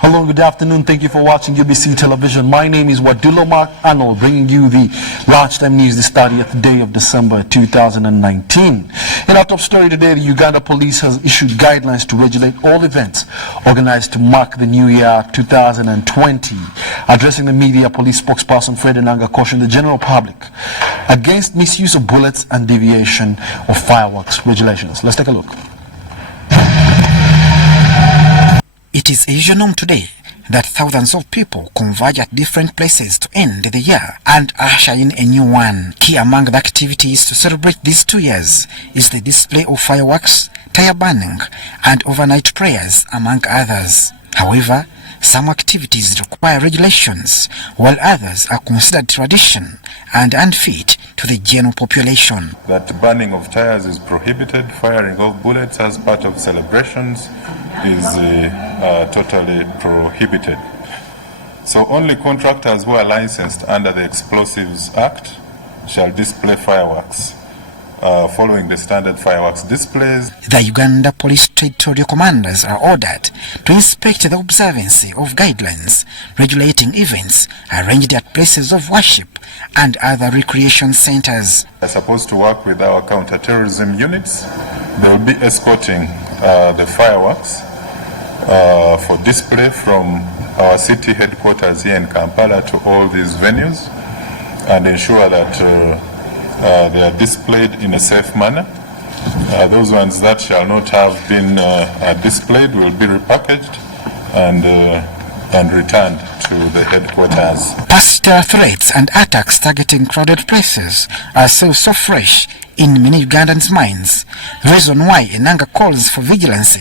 Hello, good afternoon. Thank you for watching UBC television. My name is Wadilo Mark Arnold, bringing you the lunchtime news this 30th day of December 2019. In our top story today, the Uganda police has issued guidelines to regulate all events organized to mark the new year 2020. Addressing the media, police spokesperson Fred Enanga cautioned the general public against misuse of bullets and deviation of fireworks regulations. Let's take a look. It is Asia known today that thousands of people converge at different places to end the year and usher in a new one. Key among the activities to celebrate these 2 years is the display of fireworks, tire burning, and overnight prayers, among others. However, some activities require regulations, while others are considered tradition and unfit to the general population. That burning of tires is prohibited, firing of bullets as part of celebrations is totally prohibited. So only contractors who are licensed under the Explosives Act shall display fireworks following the standard fireworks displays. The Uganda Police Territorial Commanders are ordered to inspect the observance of guidelines regulating events arranged at places of worship and other recreation centers. They are supposed to work with our counter-terrorism units. They will be escorting the fireworks for display from our city headquarters here in Kampala to all these venues and ensure that they are displayed in a safe manner. Those ones that shall not have been displayed will be repackaged and returned to the headquarters. Past threats and attacks targeting crowded places are still so fresh in many Ugandans' minds, reason why Enanga calls for vigilance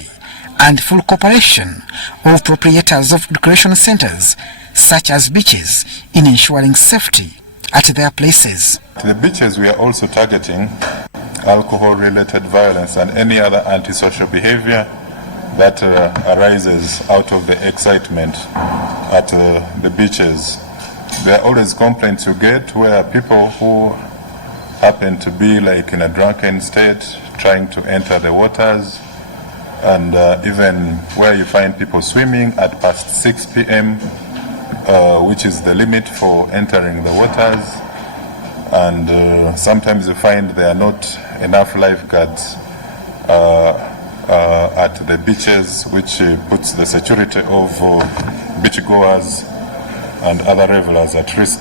and full cooperation of proprietors of recreation centers such as beaches in ensuring safety at their places. At the beaches, we are also targeting alcohol-related violence and any other antisocial behavior that arises out of the excitement at the beaches. There are always complaints you get where people who happen to be like in a drunken state trying to enter the waters, and even where you find people swimming at past 6 p.m., which is the limit for entering the waters. And sometimes you find there are not enough lifeguards at the beaches, which puts the security of beachgoers and other revelers at risk.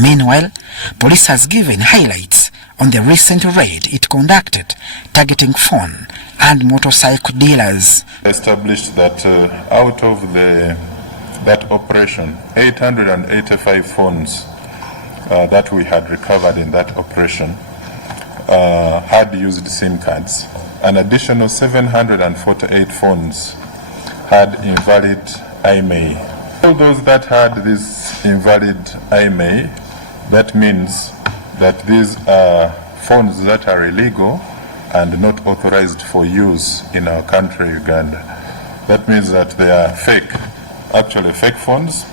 Meanwhile, police has given highlights on the recent raid it conducted targeting phone and motorcycle dealers. Established that out of that operation, 885 phones that we had recovered in that operation had used SIM cards. An additional 748 phones had invalid IMEI. All those that had this invalid IMEI, that means that these are phones that are illegal and not authorized for use in our country, Uganda. That means that they are fake, actually fake phones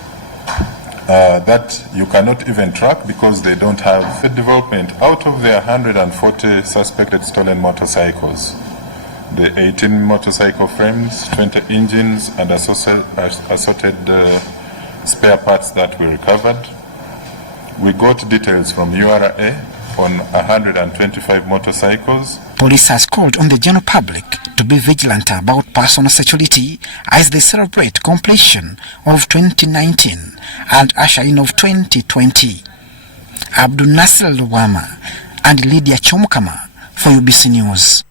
that you cannot even track because they don't have the development. Out of the 140 suspected stolen motorcycles, the 18 motorcycle frames, 20 engines, and assorted spare parts that we recovered. We got details from URA on 125 motorcycles. Police has called on the general public to be vigilant about personal security as they celebrate completion of 2019 and usher in of 2020. Abdul Nasser Luwama and Lydia Chomukama for UBC News.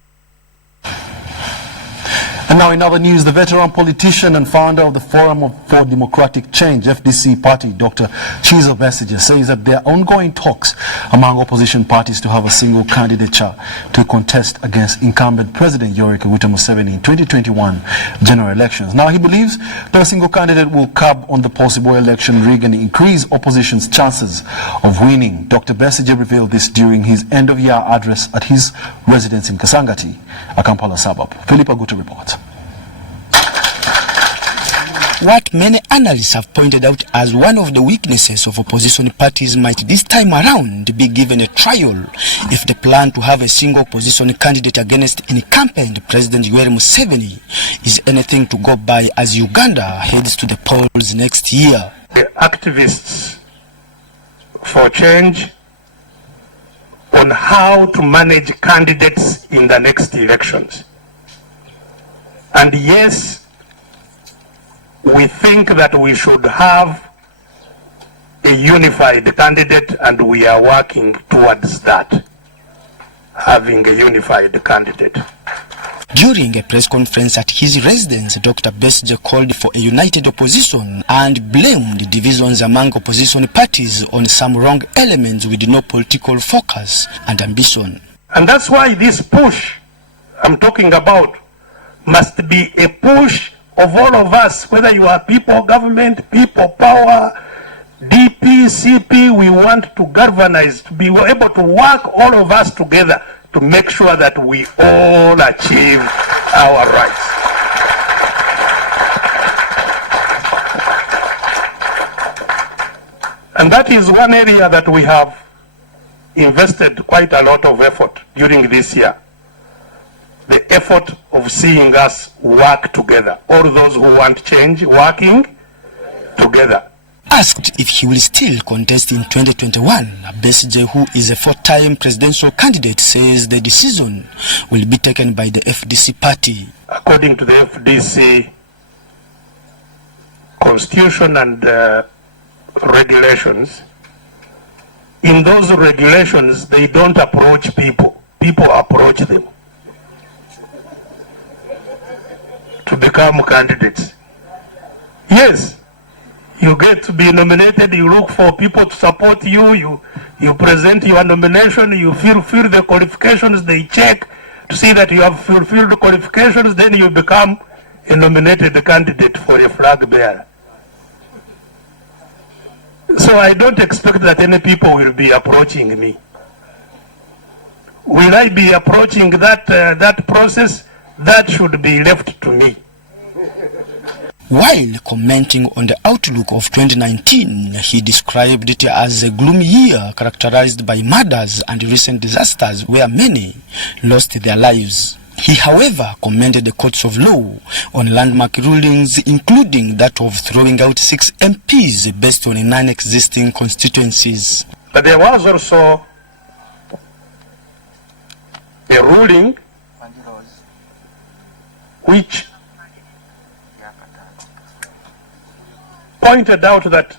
And now in other news, the veteran politician and founder of the Forum for Democratic Change, FDC party, Dr. Chizo Besigye, says that there are ongoing talks among opposition parties to have a single candidature to contest against incumbent President Yoweri Kaguta Museveni in 2021 general elections. Now he believes that a single candidate will curb on the possible election rig and increase opposition's chances of winning. Dr. Besigye revealed this during his end-of-year address at his residence in Kasangati, a Kampala suburb. Philippa Guta reports. What many analysts have pointed out as one of the weaknesses of opposition parties might this time around be given a trial if the plan to have a single opposition candidate against incumbent President Yoweri Museveni is anything to go by as Uganda heads to the polls next year. The activists for change on how to manage candidates in the next elections. And yes, we think that we should have a unified candidate, and we are working towards that, having a unified candidate. During a press conference at his residence, Dr. Besigye called for a united opposition and blamed divisions among opposition parties on some wrong elements with no political focus and ambition. And that's why this push I'm talking about must be a push of all of us, whether you are people government, people power, DP, CP. We want to galvanize, to be able to work all of us together to make sure that we all achieve our rights. And that is one area that we have invested quite a lot of effort during this year. The effort of seeing us work together. All those who want change working together. Asked if he will still contest in 2021, Besigye, who is a four-time presidential candidate, says the decision will be taken by the FDC party. According to the FDC constitution and regulations, in those regulations, they don't approach people. People approach them to become candidates. Yes, you get to be nominated, you look for people to support you, you present your nomination, you fulfill the qualifications, they check to see that you have fulfilled the qualifications, then you become a nominated candidate for a flag bearer. So I don't expect that any people will be approaching me. Will I be approaching that process? That should be left to me. While commenting on the outlook of 2019, he described it as a gloomy year characterized by murders and recent disasters where many lost their lives. He, however, commended the courts of law on landmark rulings, including that of throwing out 6 MPs based on non-existing constituencies. But there was also a ruling which pointed out that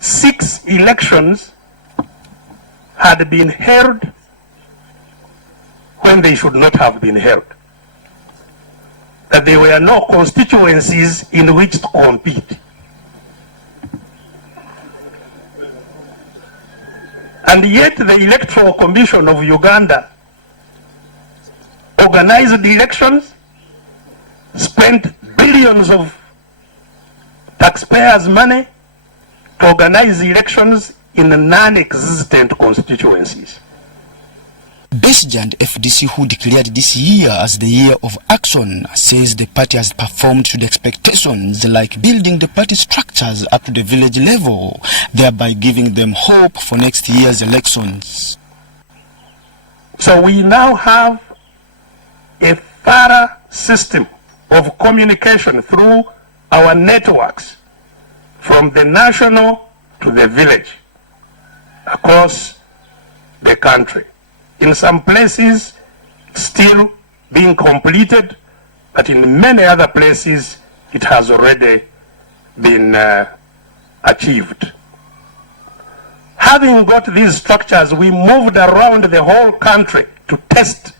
6 elections had been held when they should not have been held. That there were no constituencies in which to compete. And yet the Electoral Commission of Uganda organized the elections, spent billions of taxpayers' money to organize elections in non-existent constituencies. Besigye and FDC, who declared this year as the year of action, says the party has performed to the expectations, like building the party structures up to the village level, thereby giving them hope for next year's elections. So we now have a thorough system of communication through our networks from the national to the village across the country. In some places still being completed, but in many other places it has already been achieved. Having got these structures, we moved around the whole country to test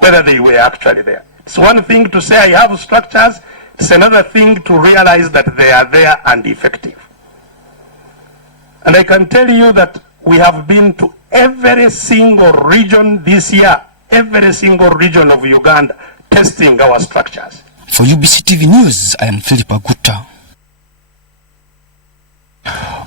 whether they were actually there. It's one thing to say I have structures, it's another thing to realize that they are there and effective. And I can tell you that we have been to every single region this year, every single region of Uganda, testing our structures. For UBC TV News, I am Philip Aguta.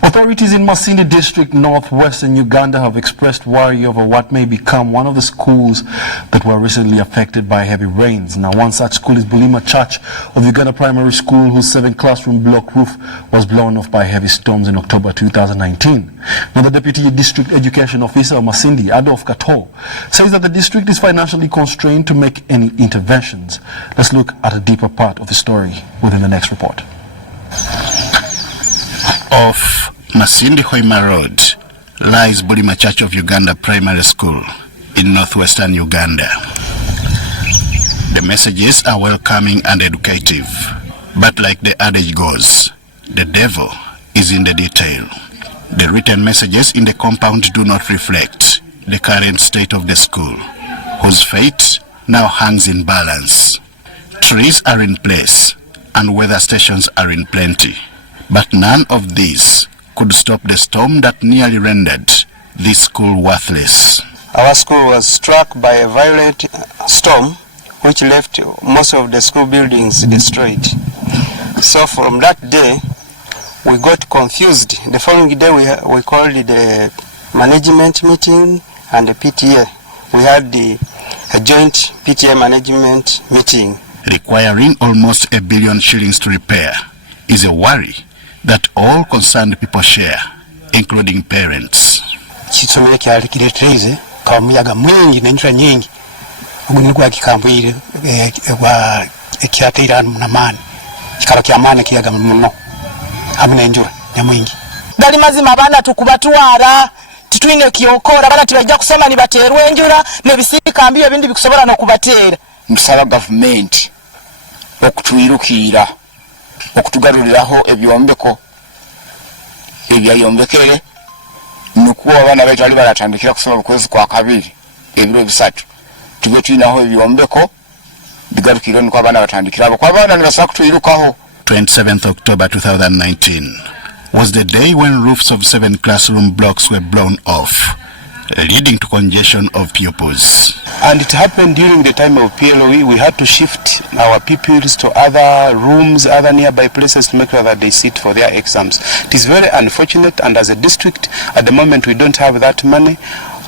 Authorities in Masindi district, northwestern Uganda, have expressed worry over what may become one of the schools that were recently affected by heavy rains. Now, one such school is Bulima Church of Uganda Primary School, whose 7-classroom block roof was blown off by heavy storms in October 2019. Now, the Deputy District Education Officer of Masindi, Adolf Kato, says that the district is financially constrained to make any interventions. Let's look at a deeper part of the story within the next report. Off Masindi Hoima Road lies Bulima Church of Uganda Primary School in northwestern Uganda. The messages are welcoming and educative, but like the adage goes, the devil is in the detail. The written messages in the compound do not reflect the current state of the school, whose fate now hangs in balance. Trees are in place and weather stations are in plenty. But none of these could stop the storm that nearly rendered this school worthless. Our school was struck by a violent storm which left most of the school buildings destroyed. So from that day, we got confused. The following day, we called the management meeting and the PTA. We had a joint PTA management meeting. Requiring almost $1 billion shillings to repair is a worry that all concerned people share, including parents. Kisomero kyali kiretereze kwa muyaga mwingi n'enjura nyingi ogunigwa kikambwire wa ekyateira munamani kikalo kyamana kiyaga muno hamwe n'enjura nyamwingi dali mazima abana tukubatwara titwine kyokora bana tibajja kusoma ni baterwa enjura ne bisika mbiyo ebindi bikusobora no kubatera musaba government okutwirukira okutugaruriraho ebyombeko ebyayombekere nukuwa abana betu ali baratandikira kusoma bukwezi kwa kabiri ebiro bisatu tube twinaho ebyombeko bigarukire nuko abana batandikira abo kwa abana nibasa kutwirukaho. 27th October 2019 was the day when roofs of 7 classroom blocks were blown off, leading to congestion of pupils. And it happened during the time of PLOE. We had to shift our pupils to other rooms, other nearby places to make sure that they sit for their exams. It is very unfortunate, and as a district, at the moment we don't have that money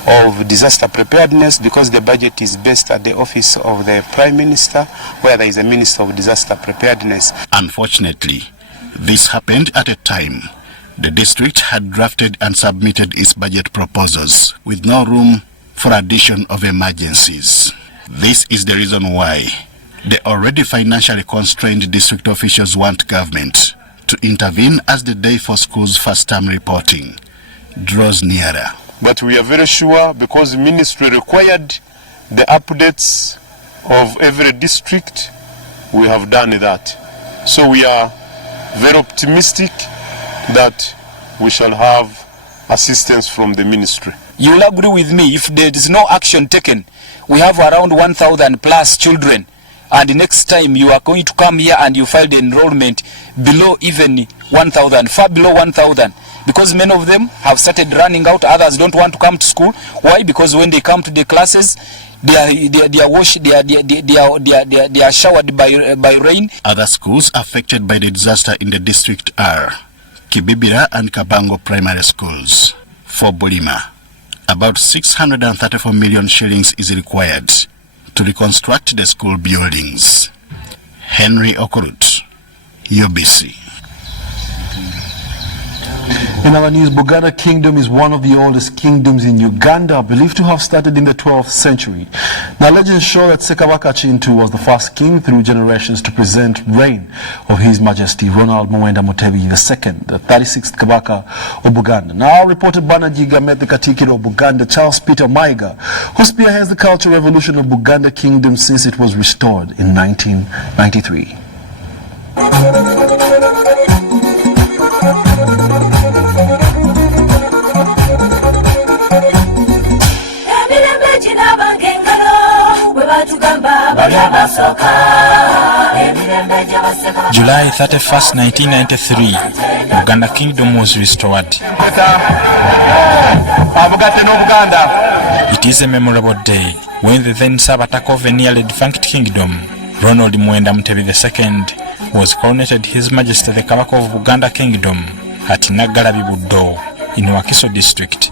of disaster preparedness because the budget is based at the office of the Prime Minister, where there is a Minister of Disaster Preparedness. Unfortunately, this happened at a time the district had drafted and submitted its budget proposals with no room for addition of emergencies. This is the reason why the already financially constrained district officials want government to intervene as the day for schools' first-term reporting draws nearer. But we are very sure, because the ministry required the updates of every district, we have done that. So we are very optimistic that we shall have assistance from the ministry. You will agree with me, if there is no action taken, we have around 1,000 plus children, and next time you are going to come here and you file the enrollment below even 1,000, far below 1,000, because many of them have started running out, others don't want to come to school. Why? Because when they come to the classes, they are showered by rain. Other schools affected by the disaster in the district are Kibibira and Kabango primary schools. For Bulima, about 634 million shillings is required to reconstruct the school buildings. Henry Okurut, UBC. In our news, Buganda Kingdom is one of the oldest kingdoms in Uganda, believed to have started in the 12th century. Now, legends show that Ssekabaka Kintu was the first king through generations to present reign of His Majesty Ronald Muwenda Mutebi II, the 36th Kabaka of Buganda. Now, reporter Banajiga met the Katikiro of Buganda, Charles Peter Maiga, who spearheads the cultural revolution of Buganda Kingdom since it was restored in 1993. July 31st, 1993, Buganda Kingdom was restored. It is a memorable day when the then Sabataka of a nearly defunct kingdom, Ronald Mwenda Mutebi II, was coronated His Majesty the Kabaka of Buganda Kingdom at Nagalabi Buddo in Wakiso district.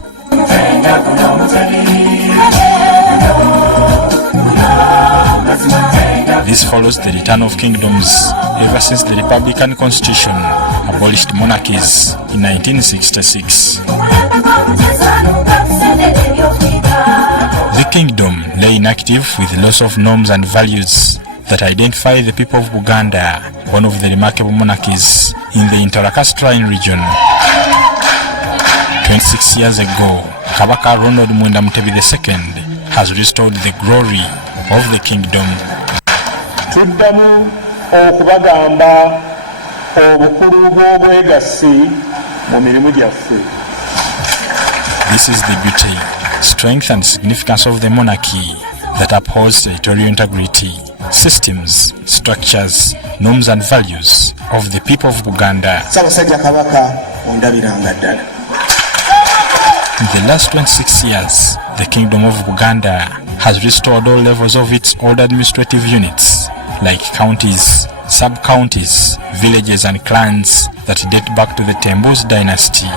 This follows the return of kingdoms ever since the Republican Constitution abolished monarchies in 1966. The kingdom lay inactive with loss of norms and values that identify the people of Buganda, one of the remarkable monarchies in the Interlacustrine region. 26 years ago, Kabaka Ronald Mwenda Mutebi II has restored the glory of the kingdom. Tuddamu okubagamba obukulu bw'obwegassi mu mirimu gyaffe. This is the beauty, strength and significance of the monarchy that upholds territorial integrity, systems, structures, norms and values of the people of Buganda. Ssaabasajja Kabaka ondabiranga ddala. In the last 26 years, the Kingdom of Buganda has restored all levels of its old administrative units, like counties, sub-counties, villages and clans that date back to the Tembus dynasty.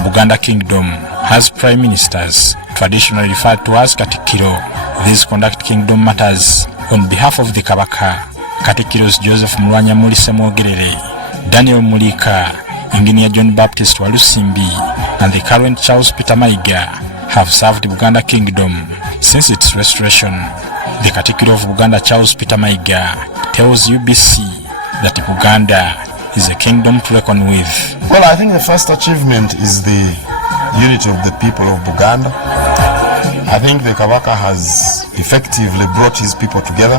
Buganda Kingdom has prime ministers, traditionally referred to as Katikiro. These conduct kingdom matters on behalf of the Kabaka. Katikiros Joseph Mulwanya Mulise Mwogerere, Daniel Mulika, Engineer John Baptist Walusimbi, and the current Charles Peter Maiga have served Buganda Kingdom since its restoration. The Katikiro of Buganda, Charles Peter Maiga, tells UBC that Buganda is a kingdom to reckon with. Well, I think the first achievement is the unity of the people of Buganda. I think the Kabaka has effectively brought his people together.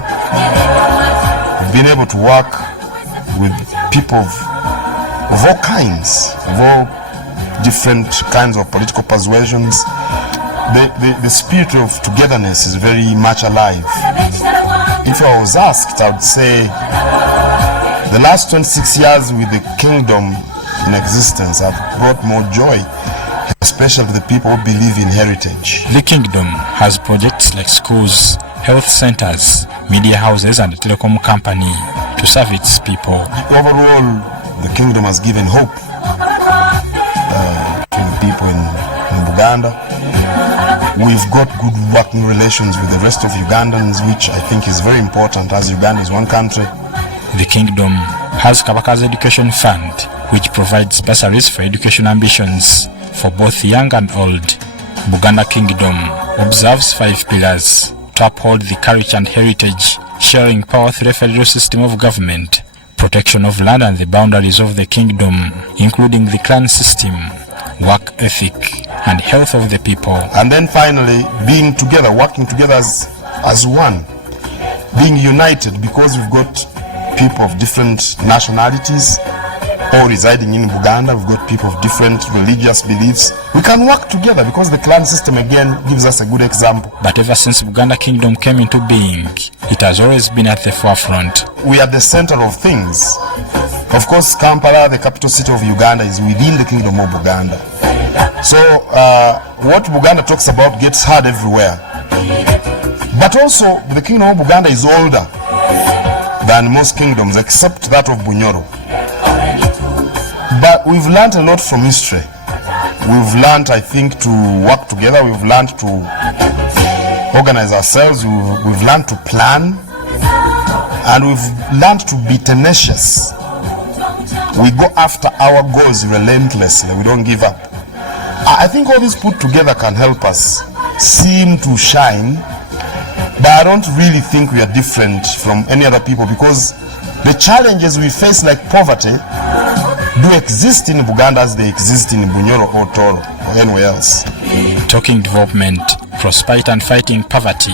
We've been able to work with people of all kinds, of all different kinds of political persuasions. The spirit of togetherness is very much alive. If I was asked, I would say the last 26 years with the kingdom in existence have brought more joy, especially to the people who believe in heritage. The kingdom has projects like schools, health centers, media houses and a telecom company to serve its people. Overall, the kingdom has given hope to the people in Buganda. We've got good working relations with the rest of Ugandans, which I think is very important, as Uganda is one country. The kingdom has Kabaka's Education Fund, which provides bursaries for education ambitions for both young and old. Buganda Kingdom observes 5 pillars to uphold the culture and heritage, sharing power through a federal system of government, protection of land and the boundaries of the kingdom, including the clan system, work ethic, and health of the people. And then finally, being together, working together as one, being united, because we've got people of different nationalities all residing in Buganda. We've got people of different religious beliefs. We can work together because the clan system again gives us a good example. But ever since Buganda Kingdom came into being, it has always been at the forefront. We are the center of things. Of course, Kampala, the capital city of Uganda, is within the Kingdom of Buganda. So what Buganda talks about gets heard everywhere. But also, the Kingdom of Buganda is older than most kingdoms, except that of Bunyoro. But we've learned a lot from history. We've learned, I think, to work together. We've learned to organize ourselves. We've learned to plan. And we've learned to be tenacious. We go after our goals relentlessly. We don't give up. I think all this put together can help us seem to shine. But I don't really think we are different from any other people, because the challenges we face, like poverty, do exist in Buganda as they exist in Bunyoro or Toro or anywhere else. Talking development, prosperity and fighting poverty,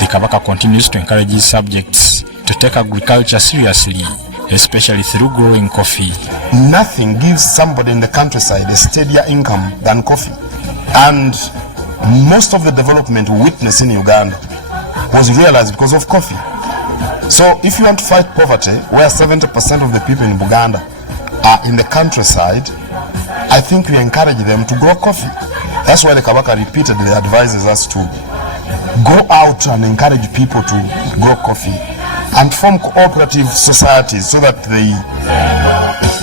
the Kabaka continues to encourage his subjects to take agriculture seriously, especially through growing coffee. Nothing gives somebody in the countryside a steadier income than coffee. And most of the development we witness in Uganda was realized because of coffee. So if you want to fight poverty, where 70% of the people in Buganda are in the countryside, I think we encourage them to grow coffee. That's why the Kabaka repeatedly advises us to go out and encourage people to grow coffee and form cooperative societies so that they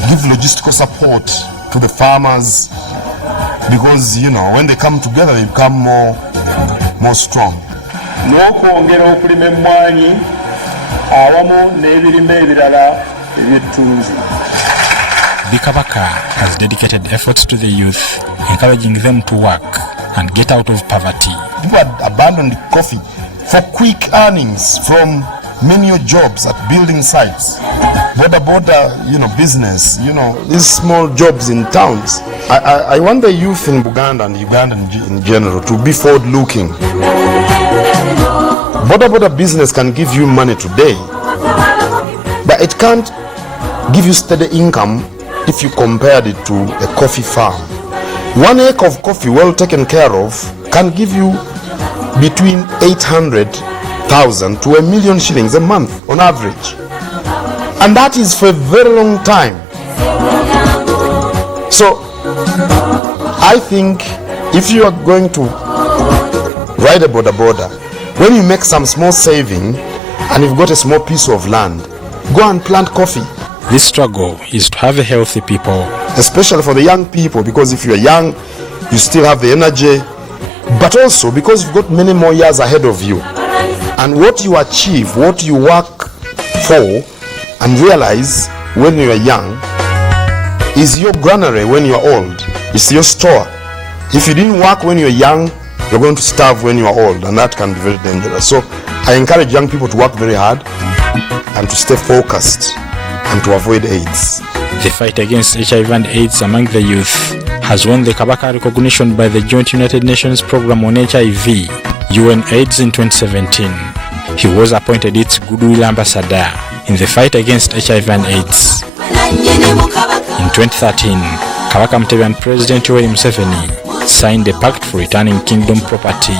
give logistical support to the farmers, because when they come together they become more strong. N'okwongera okulima emmwanyi awamu n'ebirime ebirala ebyettunzi. The Kabaka has dedicated efforts to the youth, encouraging them to work and get out of poverty. People had abandoned coffee for quick earnings from menial jobs at building sites, border business, these small jobs in towns. I want the youth in Buganda and Uganda in general to be forward-looking. Border business can give you money today, but it can't give you steady income if you compared it to a coffee farm. 1 acre of coffee well taken care of can give you between 800,000 to $1 million shillings a month on average, and that is for a very long time. So I think if you are going to ride a border, when you make some small saving and you've got a small piece of land, go and plant coffee. This struggle is to have a healthy people, especially for the young people, because if you're young, you still have the energy, but also because you've got many more years ahead of you. And what you achieve, what you work for and realize when you're young is your granary when you're old. It's your store. If you didn't work when you're young, you're going to starve when you're old, and that can be very dangerous. So I encourage young people to work very hard and to stay focused and to avoid AIDS. The fight against HIV and AIDS among the youth has won the Kabaka recognition by the Joint United Nations Programme on HIV, UN AIDS, in 2017. He was appointed its Goodwill Ambassador in the fight against HIV and AIDS. In 2013, Kabaka Mutebi President Yoweri Museveni signed a pact for returning kingdom property,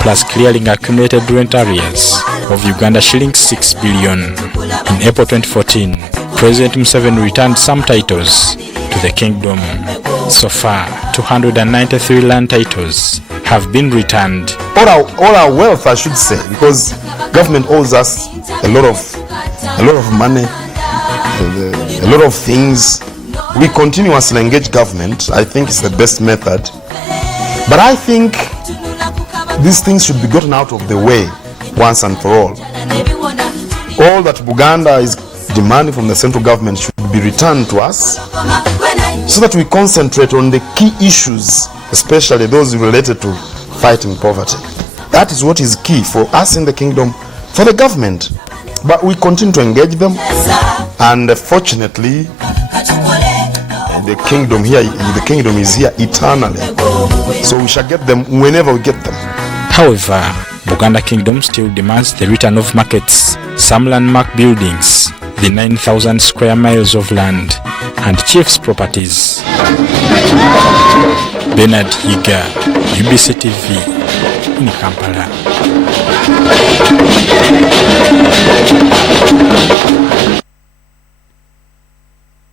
plus clearing accumulated rent arrears of Uganda shillings 6 billion. In April 2014, President Museveni returned some titles to the kingdom. So far, 293 land titles have been returned. All our wealth, I should say, because government owes us a lot of money, a lot of things. We continuously engage government. I think it's the best method. But I think these things should be gotten out of the way once and for all. All that Buganda is demanding from the central government should be returned to us, so that we concentrate on the key issues, especially those related to fighting poverty. That is what is key for us in the kingdom, for the government. But we continue to engage them, and fortunately, the kingdom is here eternally. So we shall get them whenever we get them. However, Buganda Kingdom still demands the return of markets, some landmark buildings, the 9,000 square miles of land, and chiefs' properties. Bernard Higa, UBC TV, in Kampala.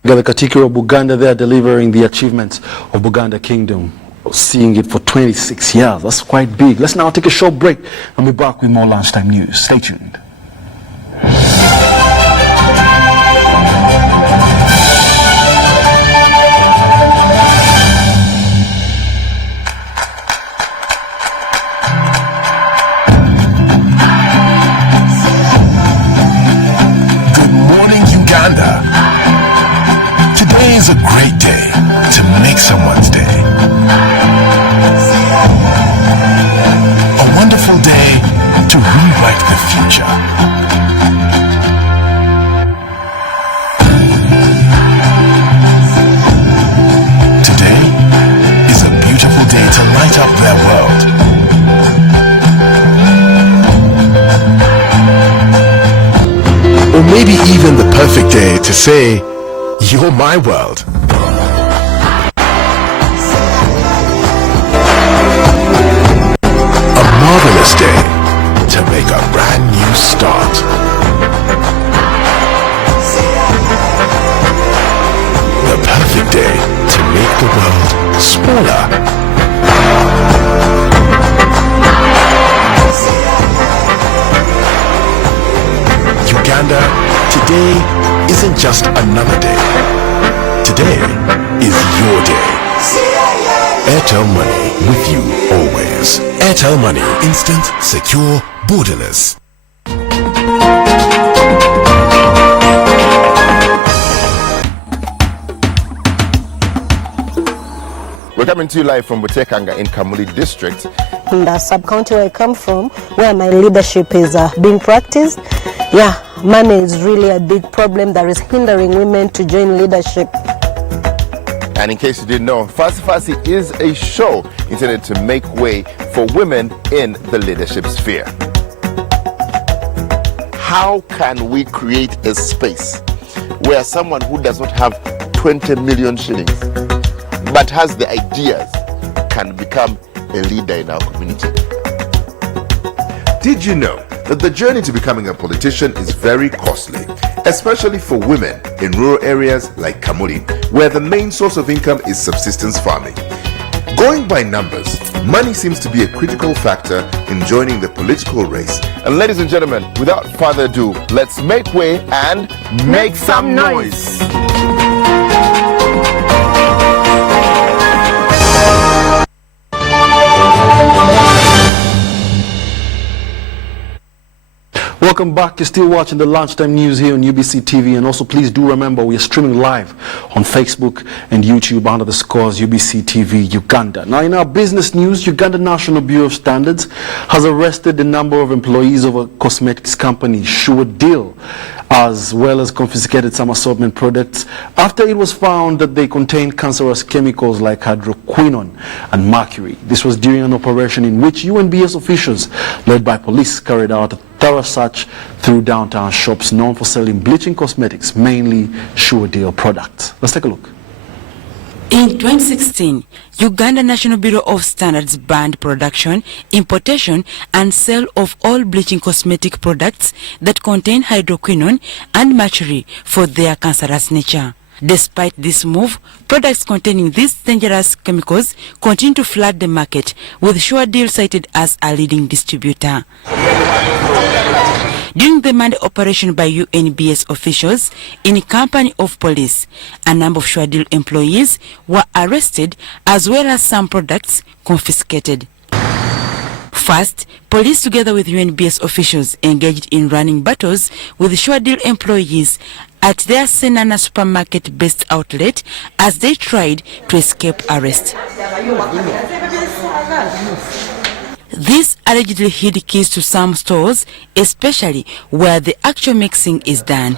The Katikiro of Buganda, they are delivering the achievements of Buganda Kingdom, seeing it for 26 years. That's quite big. Let's now take a short break and be back with more lunchtime news. Stay tuned. Good morning, Uganda. Today is a great day to make someone's day. A wonderful day to rewrite the future. Today is a beautiful day to light up their world. Or maybe even the perfect day to say, "You're my world." A marvelous day to make a brand new start. smaller. Uganda, today isn't just another day. Today is your day. Airtel Money, with you always. Airtel Money, instant, secure, borderless. We're coming to you live from Butekanga in Kamuli district. In the sub-county where I come from, where my leadership is being practiced, money is really a big problem that is hindering women to join leadership. And in case you didn't know, Fasi Fasi is a show intended to make way for women in the leadership sphere. How can we create a space where someone who does not have 20 million shillings but has the ideas can become a leader in our community? Did you know that the journey to becoming a politician is very costly, especially for women in rural areas like Kamuli, where the main source of income is subsistence farming? Going by numbers, money seems to be a critical factor in joining the political race. And ladies and gentlemen, without further ado, let's make way and make some noise. Welcome back. You're still watching the Lunchtime News here on UBC TV, and also please do remember we are streaming live on Facebook and YouTube under the scores UBC TV Uganda. Now, in our business news, Uganda National Bureau of Standards has arrested a number of employees of a cosmetics company, Sure Deal, as well as confiscated some assortment products after it was found that they contained cancerous chemicals like hydroquinone and mercury. This was during an operation in which UNBS officials, led by police, carried out a thorough search through downtown shops known for selling bleaching cosmetics, mainly Sure Deal products. Let's take a look. In 2016, Uganda National Bureau of Standards banned production, importation and sale of all bleaching cosmetic products that contain hydroquinone and mercury for their cancerous nature. Despite this move, products containing these dangerous chemicals continue to flood the market, with Sure Deal cited as a leading distributor. During the Monday operation by UNBS officials in company of police, a number of Sure Deal employees were arrested as well as some products confiscated. First, police together with UNBS officials engaged in running battles with Sure Deal employees at their Senana supermarket-based outlet as they tried to escape arrest. This allegedly hid keys to some stores, especially where the actual mixing is done.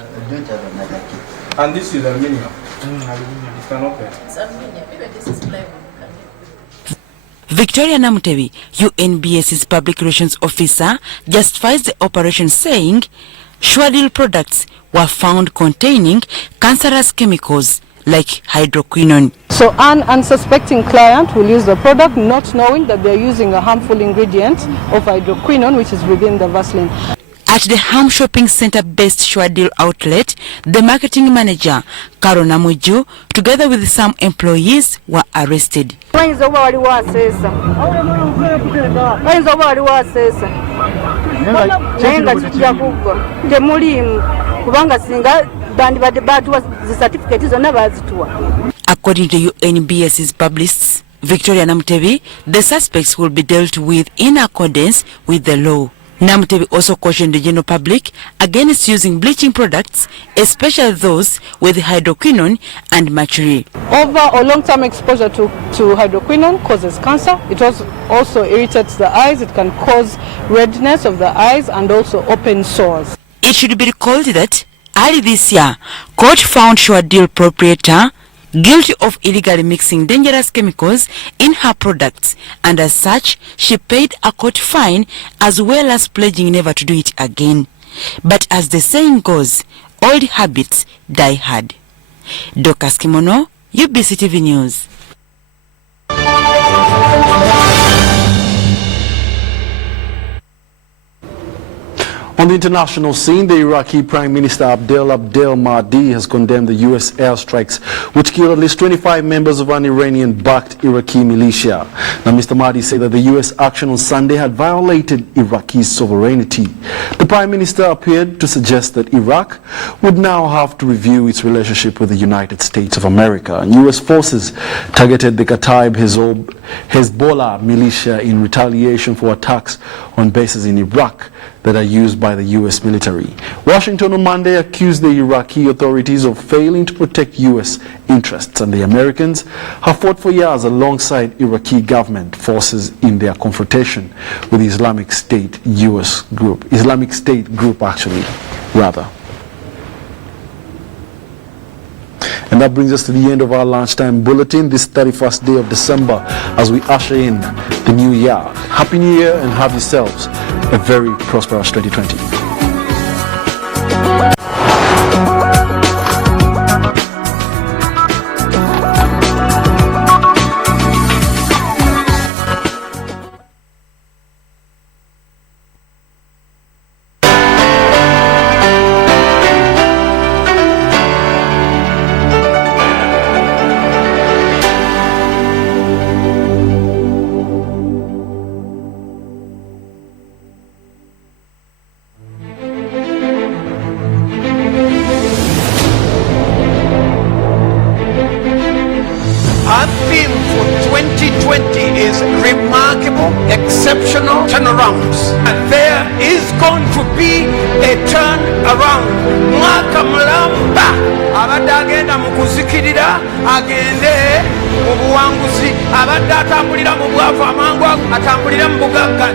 And this is aluminium. It can open. It's aluminium. Even this is plywood. Victoria Namutebi, UNBS's public relations officer, justifies the operation saying Sure Deal products were found containing cancerous chemicals like hydroquinone. So an unsuspecting client will use the product not knowing that they're using a harmful ingredient of hydroquinone, which is within the Vaseline. At the Ham Shopping Center-based Sure Deal outlet, the marketing manager, Karo Namuju, together with some employees, were arrested. According to UNBS's publicists, Victoria Namutebi, the suspects will be dealt with in accordance with the law. Namutebi also cautioned the general public against using bleaching products, especially those with hydroquinone and mercury. Over or long-term exposure to hydroquinone causes cancer. It also irritates the eyes. It can cause redness of the eyes and also open sores. It should be recalled that early this year, court found Sure Deal proprietor guilty of illegally mixing dangerous chemicals in her products, and as such, she paid a court fine as well as pledging never to do it again. But as the saying goes, old habits die hard. Dokas Kimono, UBC TV News. On the international scene, the Iraqi Prime Minister Abdel Mahdi has condemned the U.S. airstrikes which killed at least 25 members of an Iranian-backed Iraqi militia. Now, Mr. Mahdi said that the U.S. action on Sunday had violated Iraqi sovereignty. The Prime Minister appeared to suggest that Iraq would now have to review its relationship with the United States of America. And U.S. forces targeted the Kataib Hezbollah militia in retaliation for attacks on bases in Iraq that are used by the U.S. military. Washington on Monday accused the Iraqi authorities of failing to protect U.S. interests, and the Americans have fought for years alongside Iraqi government forces in their confrontation with the Islamic State group actually, rather. And that brings us to the end of our lunchtime bulletin this 31st day of December as we usher in the new year. Happy New Year and have yourselves a very prosperous 2020. Our theme for 2020 is remarkable, exceptional turnarounds. And there is going to be a turnaround. Mwaka mulamba abadde agenda mu kuzikirira agende mu buwanguzi, abadde atambulira mu bwavu amangu atambulire mu bugagga.